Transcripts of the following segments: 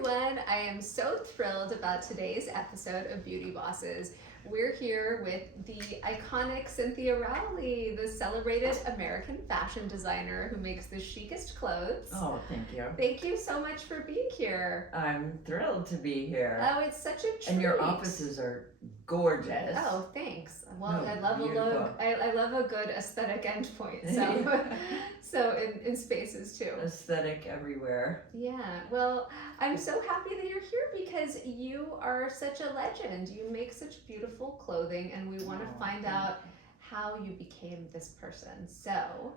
everyone. I am so thrilled about today's episode of Beauty Bosses. We're here with the iconic Cynthia Rowley, the celebrated American fashion designer who makes the chicest clothes. Oh, thank you. Thank you so much for being here. I'm thrilled to be here. Oh, it's such a treat. And your offices are gorgeous. Oh, thanks. Well, No, I love beautiful. a look. I love a good aesthetic endpoint. So in spaces too. Aesthetic everywhere. Yeah. Well, I'm so happy that you're here because you are such a legend. You make such beautiful clothing, and we want to find out how you became this person. So,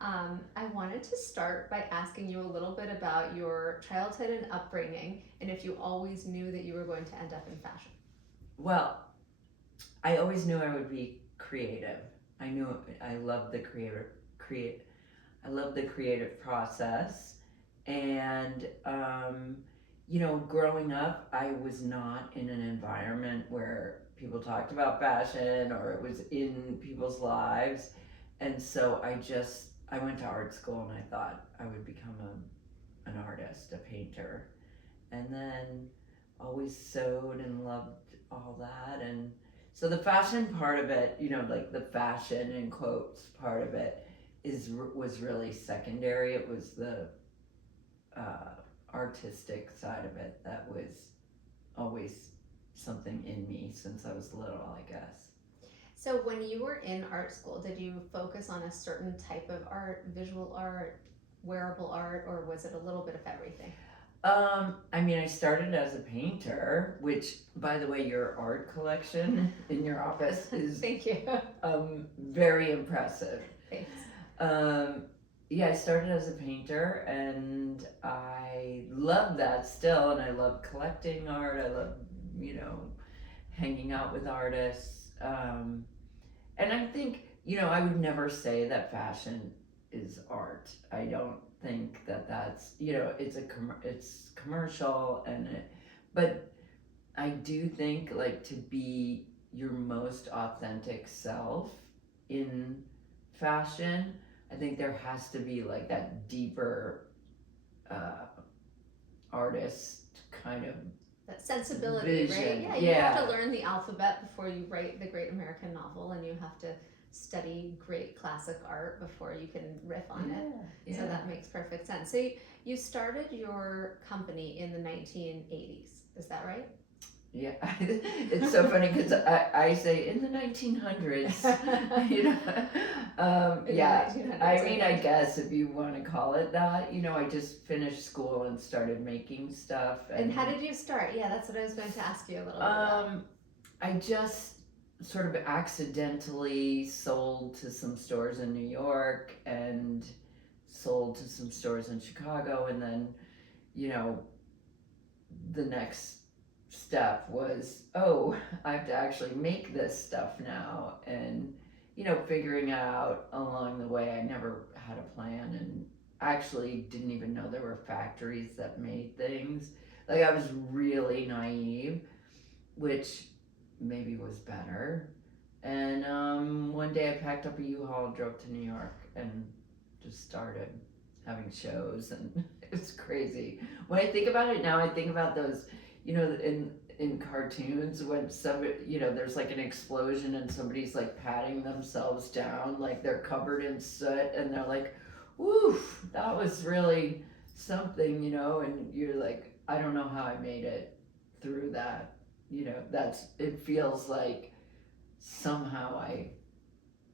I wanted to start by asking you a little bit about your childhood and upbringing, and if you always knew that you were going to end up in fashion. Well, I always knew I would be creative. I knew I loved the I love the creative process, and growing up, I was not in an environment where people talked about fashion or it was in people's lives, and so I went to art school and I thought I would become an artist, a painter, and then always sewed and loved all that, and so the fashion part of it, like the fashion in quotes part of it was really secondary. It was the artistic side of it that was always something in me since I was little, I guess. So when you were in art school, did you focus on a certain type of art, visual art, wearable art, or was it a little bit of everything? I started as a painter, which, by the way, your art collection in your office is Thank you. very impressive. Thanks. I started as a painter, and I love that still, and I love collecting art. I love, hanging out with artists. And I think, I would never say that fashion is art. I don't think that that's, it's commercial, but I do think, like, to be your most authentic self in fashion, I think there has to be like that deeper artist kind of that sensibility, vision. Right? You have to learn the alphabet before you write the great American novel, and you have to study great classic art before you can riff on it. So that makes perfect sense. So you started your company in the 1980s, is that right? Yeah, it's so funny because I say in the 1900s, I guess if you want to call it that, I just finished school and started making stuff. And how did you start? Yeah, that's what I was going to ask you a little bit about. I just sort of accidentally sold to some stores in New York and sold to some stores in Chicago, and then, the next step was, I have to actually make this stuff now, and figuring out along the way, I never had a plan and actually didn't even know there were factories that made things. Like, I was really naive, which maybe was better. And one day I packed up a U-Haul, drove to New York, and just started having shows, and it's crazy. When I think about it now, I think about those, in cartoons when there's like an explosion and somebody's like patting themselves down, like they're covered in soot, and they're like, woof, that was really something, and you're like, I don't know how I made it through that, it feels like somehow I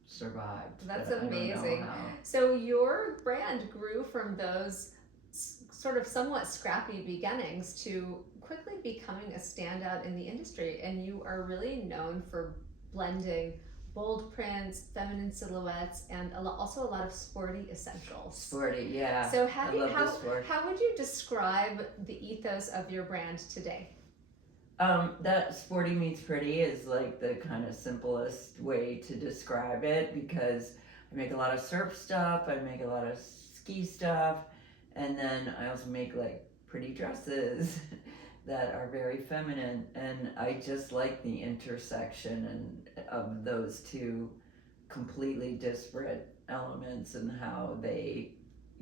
survived. That's amazing. So your brand grew from those sort of somewhat scrappy beginnings to quickly becoming a standout in the industry, and you are really known for blending bold prints, feminine silhouettes, and also a lot of sporty essentials. Sporty, yeah. So how would you describe the ethos of your brand today? That sporty meets pretty is like the kind of simplest way to describe it, because I make a lot of surf stuff, I make a lot of ski stuff, and then I also make like pretty dresses that are very feminine, and I just like the intersection of those two completely disparate elements and how they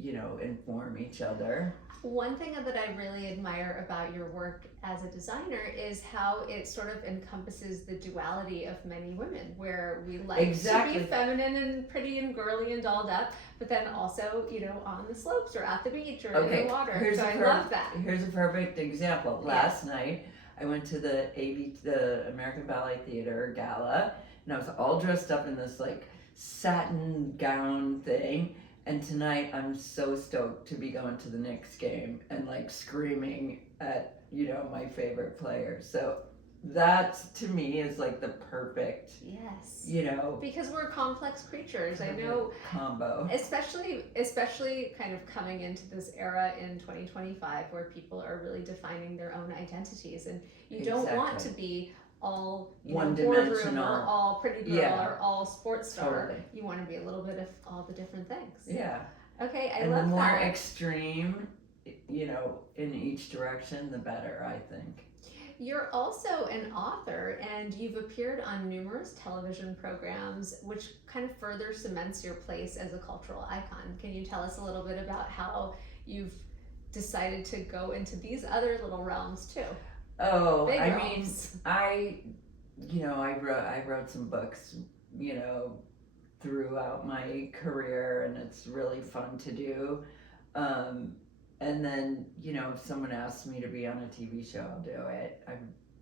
inform each other. One thing that I really admire about your work as a designer is how it sort of encompasses the duality of many women, where we like Exactly. to be feminine and pretty and girly and dolled up, but then also, on the slopes or at the beach or in the water. So I love that. Here's a perfect example. Last night, I went to the American Ballet Theater gala, and I was all dressed up in this like satin gown thing. And tonight, I'm so stoked to be going to the Knicks game and like screaming at my favorite player. So that to me is like the perfect, Yes. you Because we're complex creatures. I know, combo. especially kind of coming into this era in 2025 where people are really defining their own identities, and you don't want to be all boardroom one-dimensional, or all pretty girl or all sports star. Totally. You want to be a little bit of all the different things. Yeah. Okay, I and love that. And the more extreme, in each direction, the better, I think. You're also an author, and you've appeared on numerous television programs, which kind of further cements your place as a cultural icon. Can you tell us a little bit about how you've decided to go into these other little realms too? Oh, Big I realms. mean, I wrote some books, throughout my career, and it's really fun to do. And then, if someone asks me to be on a TV show, I'll do it. I've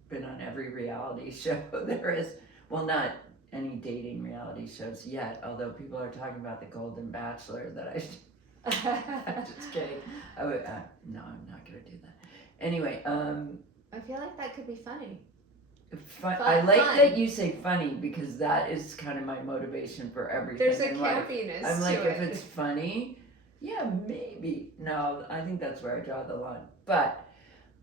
been on every reality show there is. Well, not any dating reality shows yet, although people are talking about the Golden Bachelor that I should. I'm just kidding. No, I'm not going to do that. Anyway, I feel like that could be funny. I like that you say funny, because that is kind of my motivation for everything. There's a campiness I'm like, to if it's funny, yeah, maybe. No, I think that's where I draw the line. But,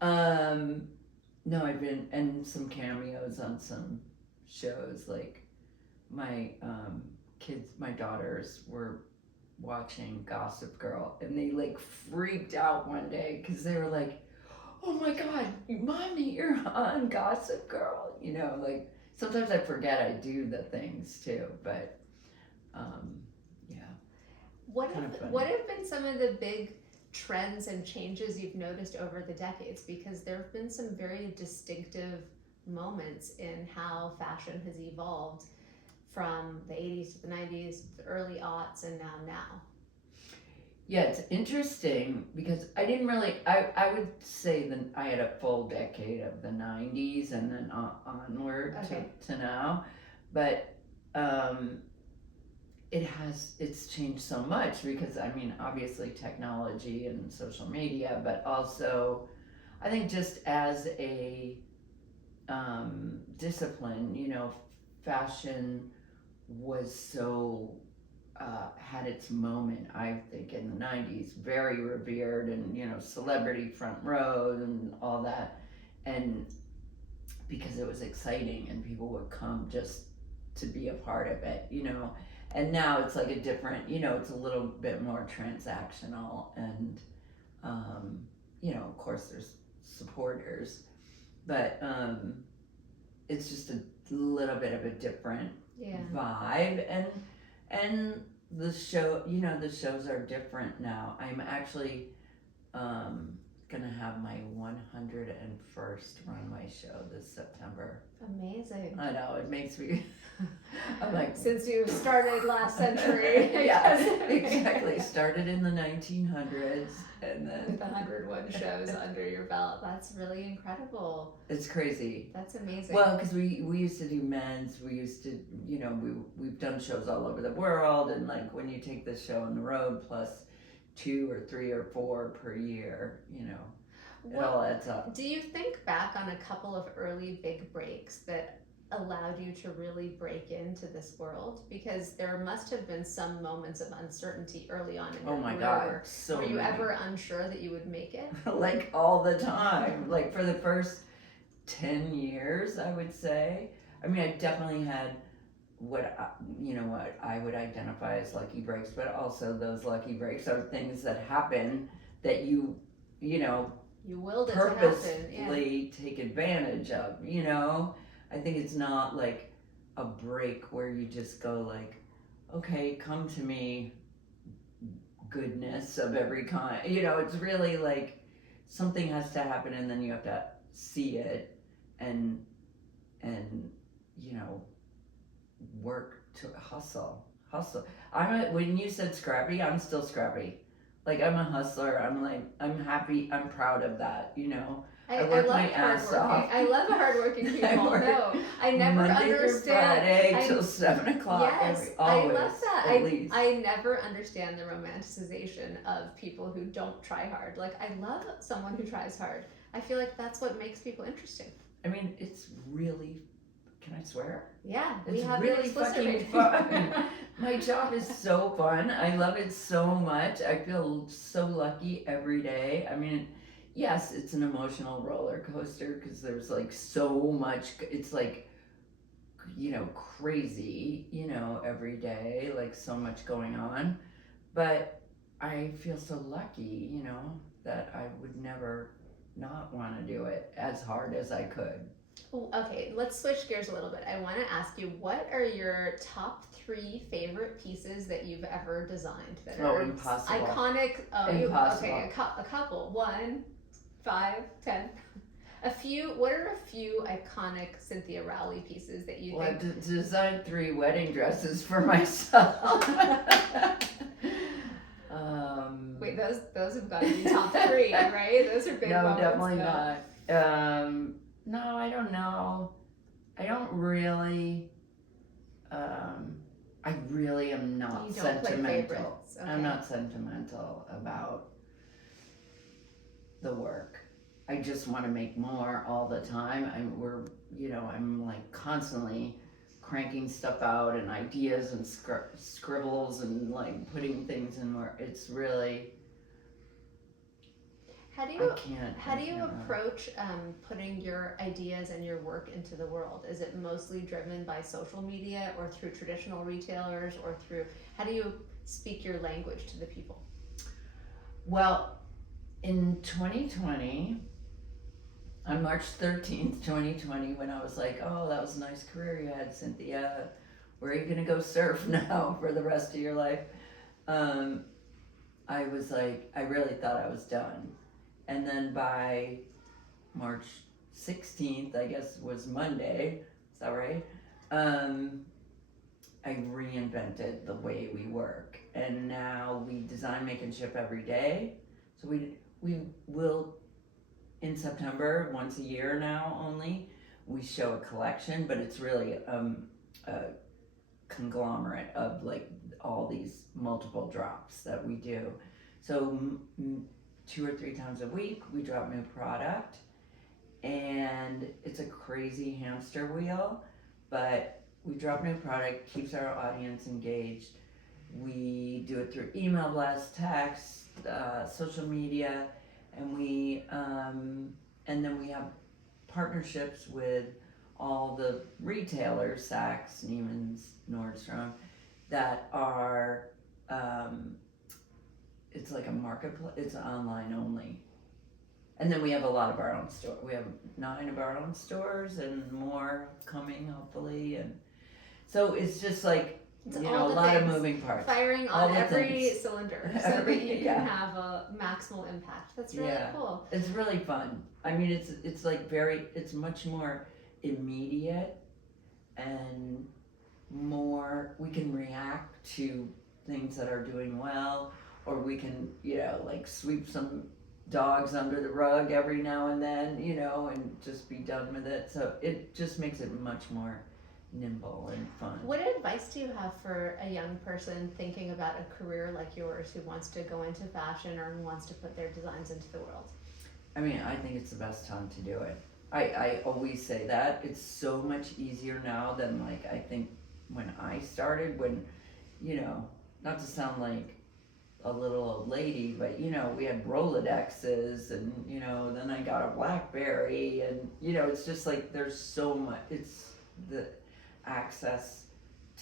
no, I've been, and some cameos on some shows, like my my daughters were watching Gossip Girl, and they like freaked out one day because they were like, oh my God, Mommy, you're on Gossip Girl. Like sometimes I forget I do the things too, but yeah. What have been some of the big trends and changes you've noticed over the decades? Because there have been some very distinctive moments in how fashion has evolved from the 80s to the 90s, the early aughts, and now. Yeah, it's interesting because I didn't really, I would say that I had a full decade of the 90s and then onward to now. But it's changed so much because, I mean, obviously technology and social media, but also I think just as a discipline, fashion was so had its moment, I think, in the 90s, very revered, and celebrity front row and all that, and because it was exciting and people would come just to be a part of it, and now it's like a different, it's a little bit more transactional, and of course there's supporters, but it's just a little bit of a different vibe, and the shows are different now. I'm actually gonna have my 101st runway show this September. Amazing. I know, it makes me I'm like, since you started last century. Yeah, exactly. Started in the 1900s, and then with 101 shows under your belt. That's really incredible. It's crazy. That's amazing. Well, because we used to do men's, we used to, we've done shows all over the world, and like when you take the show on the road plus 2 or 3 or 4 per year, it all adds up. Do you think back on a couple of early big breaks that allowed you to really break into this world? Because there must have been some moments of uncertainty early on in your career. God, so were you many. ever unsure that you would make it? Like all the time, like for the first 10 years, I would say. I mean, I definitely had what I would identify as lucky breaks, but also those lucky breaks are things that happen that you willed it purposely take advantage of. I think it's not like a break where you just go like, okay, come to me, goodness of every kind. You know, it's really like something has to happen, and then you have to see it and you know, work to hustle. When you said scrappy, I'm still scrappy. Like, I'm a hustler. I'm like, I'm happy. I'm proud of that. You know, I work my ass off. I love hardworking people. I never Monday understand. through Friday till 7 o'clock. Yes, Always, I love that. At least. I never understand the romanticization of people who don't try hard. Like, I love someone who tries hard. I feel like that's what makes people interesting. I mean, it's really. Can I swear? Yeah, it's really fucking fun. My job is so fun. I love it so much. I feel so lucky every day. I mean, yes, it's an emotional roller coaster because there's like so much. It's like, you know, crazy, you know, every day, like so much going on. But I feel so lucky, you know, that I would never not want to do it as hard as I could. Okay, let's switch gears a little bit. I want to ask you, what are your top 3 favorite pieces that you've ever designed that are impossible. Iconic? Impossible. Okay, a couple. 1, 5, 10. A few. What are a few iconic Cynthia Rowley pieces that you think? I designed 3 wedding dresses for myself. Wait, those have got to be top 3, right? Those are big No, moments, definitely not. No, I don't know. I don't really. I really am not you don't sentimental. Play favorites. Okay. I'm not sentimental about the work. I just want to make more all the time. I'm like constantly cranking stuff out and ideas and scribbles and like putting things in more. It's really. How do you approach putting your ideas and your work into the world? Is it mostly driven by social media or through traditional retailers or through, how do you speak your language to the people? Well, in 2020, on March 13th, 2020, when I was like, oh, that was a nice career you had, Cynthia. Where are you going to go surf now for the rest of your life? I was like, I really thought I was done. And then by March 16th, I guess was Monday, is that right? I reinvented the way we work. And now we design, make, and ship every day. So we will, in September, once a year now only, we show a collection, but it's really a conglomerate of like all these multiple drops that we do. So 2 or 3 times a week we drop new product, and it's a crazy hamster wheel, but we drop new product, keeps our audience engaged. We do it through email blasts, text, social media, and then we have partnerships with all the retailers, Saks, Neiman's, Nordstrom, that are it's like a marketplace. It's online only. And then we have a lot of our own store. We have 9 of our own stores and more coming, hopefully. And so it's just like, a lot of moving parts. Firing on every cylinder so that you can have a maximal impact. That's really cool. It's really fun. I mean, it's like it's much more immediate and more, we can react to things that are doing well. Or we can, like sweep some dogs under the rug every now and then, and just be done with it. So it just makes it much more nimble and fun. What advice do you have for a young person thinking about a career like yours who wants to go into fashion or wants to put their designs into the world? I mean, I think it's the best time to do it. I always say that. It's so much easier now than like I think when I started, when, not to sound like a little old lady, but we had Rolodexes and then I got a BlackBerry and it's just like there's so much, it's the access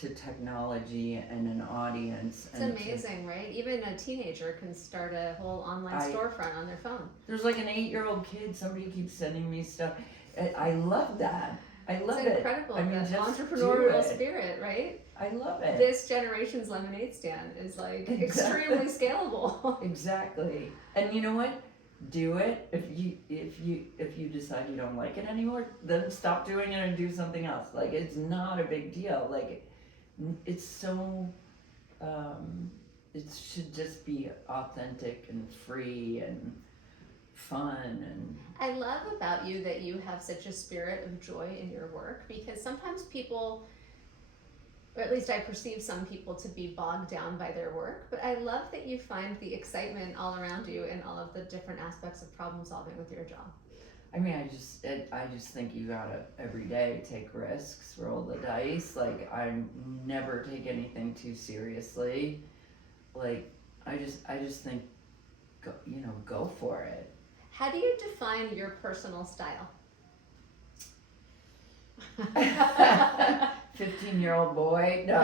to technology and an audience. It's amazing, right? Even a teenager can start a whole online storefront on their phone. There's like an 8-year-old kid, somebody keeps sending me stuff. I love that. I love it. It's incredible, I mean, the entrepreneurial spirit, right? I love it. This generation's lemonade stand is like Exactly. extremely scalable. Exactly. And you know what? Do it. If you decide you don't like it anymore, then stop doing it and do something else. Like, it's not a big deal. Like, it's so it should just be authentic and free and fun and I love about you that you have such a spirit of joy in your work, because sometimes people, or at least I perceive some people to be bogged down by their work, but I love that you find the excitement all around you in all of the different aspects of problem solving with your job. I mean, I just think you gotta every day take risks, roll the dice. Like, I never take anything too seriously. Like, I just think, go for it. How do you define your personal style? 15-year-old boy, no.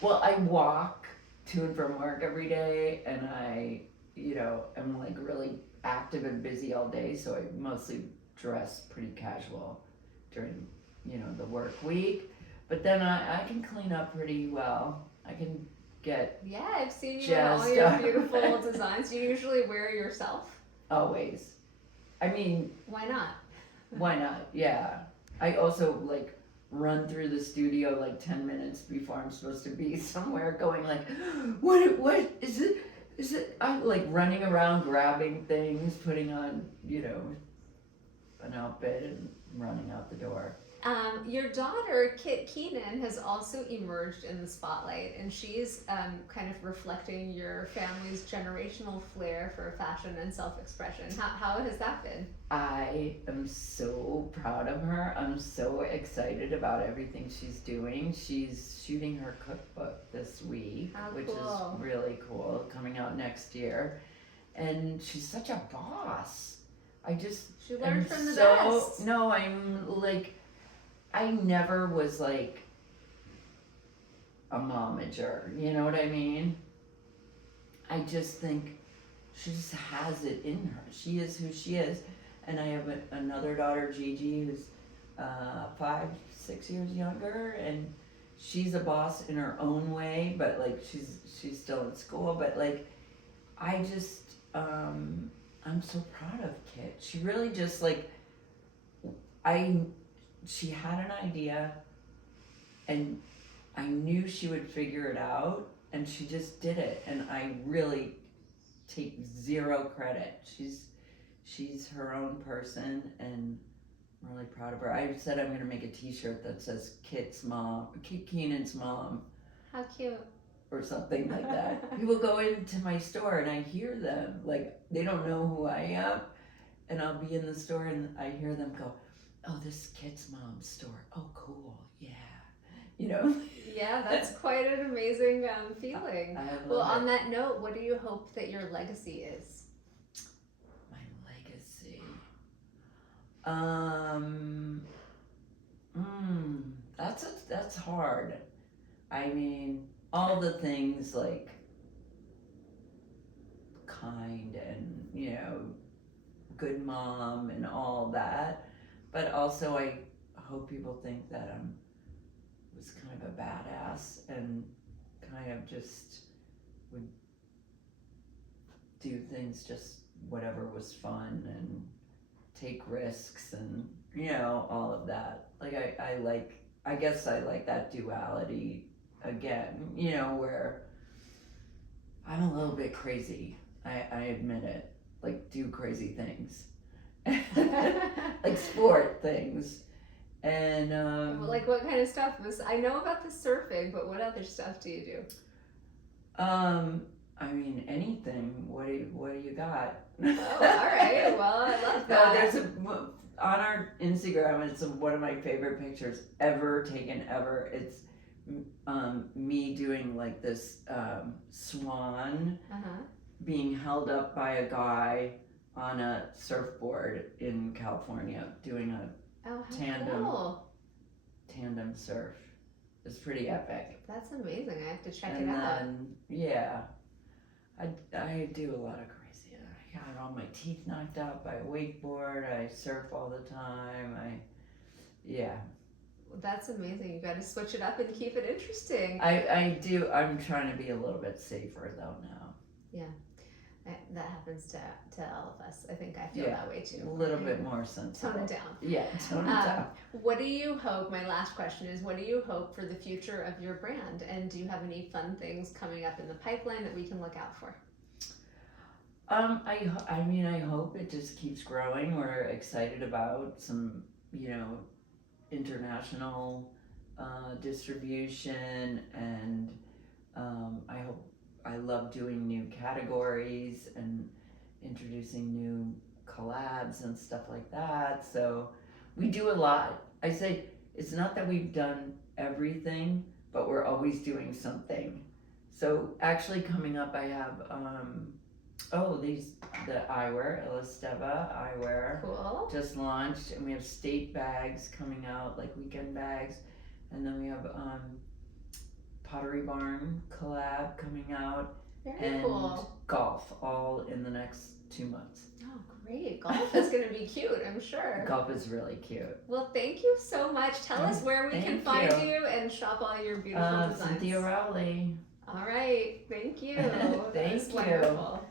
Well, I walk to and from work every day, and I, am like really active and busy all day, so I mostly dress pretty casual during, the work week. But then I can clean up pretty well. I can get Yeah, I've seen you in jazzed all your up. beautiful designs. You usually wear yourself. Always. I mean, Why not? why not? Yeah. I also like run through the studio like 10 minutes before I'm supposed to be somewhere, going like, what is it? Is it? I'm like running around grabbing things, putting on, an outfit and running out the door. Your daughter, Kit Keenan, has also emerged in the spotlight, and she's kind of reflecting your family's generational flair for fashion and self-expression. How has that been? I am so proud of her. I'm so excited about everything she's doing. She's shooting her cookbook this week, How which cool. is really cool, coming out next year. And she's such a boss. I just She learned am from the so best. no, I'm like, I never was like a momager, you know what I mean? I just think she just has it in her. She is who she is. And I have another daughter, Gigi, who's 5, 6 years younger, and she's a boss in her own way, but like she's still in school. But like, I just I'm so proud of Kit. She really just like she had an idea, and I knew she would figure it out, and she just did it. And I really take zero credit. She's her own person, and I'm really proud of her. I said I'm gonna make a T-shirt that says Kit Keenan's mom, How cute. or something like that. People go into my store and I hear them, like, they don't know who I am, and I'll be in the store and I hear them go, "Oh, this is Kit's mom's store. Oh, cool, yeah." Yeah, that's quite an amazing feeling. I love Well, it. on that note, what do you hope that your legacy is? My legacy. That's hard. I mean, all the things like kind and, good mom and all that. But also I hope people think that I was kind of a badass and kind of just would do things just whatever was fun and take risks and all of that. Like, I guess I like that duality again, where I'm a little bit crazy. I admit it. Like, do crazy things. Like sport things. And Well, like what kind of stuff I know about the surfing, but what other stuff do you do? I mean, anything. What do you got? Oh, all right. Well, I love that. No, on our Instagram, it's one of my favorite pictures ever taken ever. It's me doing like this swan being held up by a guy on a surfboard in California, doing a Oh, how tandem cool. tandem surf. It's pretty epic. That's amazing. I have to check And it out. then, yeah, I do a lot of crazy. I got all my teeth knocked out by a wakeboard. I surf all the time. Yeah. That's amazing. You got to switch it up and keep it interesting. I do. I'm trying to be a little bit safer though now. That happens to all of us. I think I feel Yeah, that way too. A little bit more sensible. Tone it down. Yeah, tone it down. What do you hope? My last question is, what do you hope for the future of your brand? And do you have any fun things coming up in the pipeline that we can look out for? I hope it just keeps growing. We're excited about some, international distribution, and I love doing new categories and introducing new collabs and stuff like that. So we do a lot. I say it's not that we've done everything, but we're always doing something. So actually coming up, I have the eyewear, Elasteva eyewear. Cool. Just launched, and we have state bags coming out, like weekend bags, and then we have Pottery Barn collab coming out, Very and cool. golf, all in the next 2 months. Oh, great. Golf is going to be cute, I'm sure. Golf is really cute. Well, thank you so much. Tell us where we can Thank find you. you and shop all your beautiful designs. Cynthia Rowley. All right. Thank you. Thank That's you. wonderful.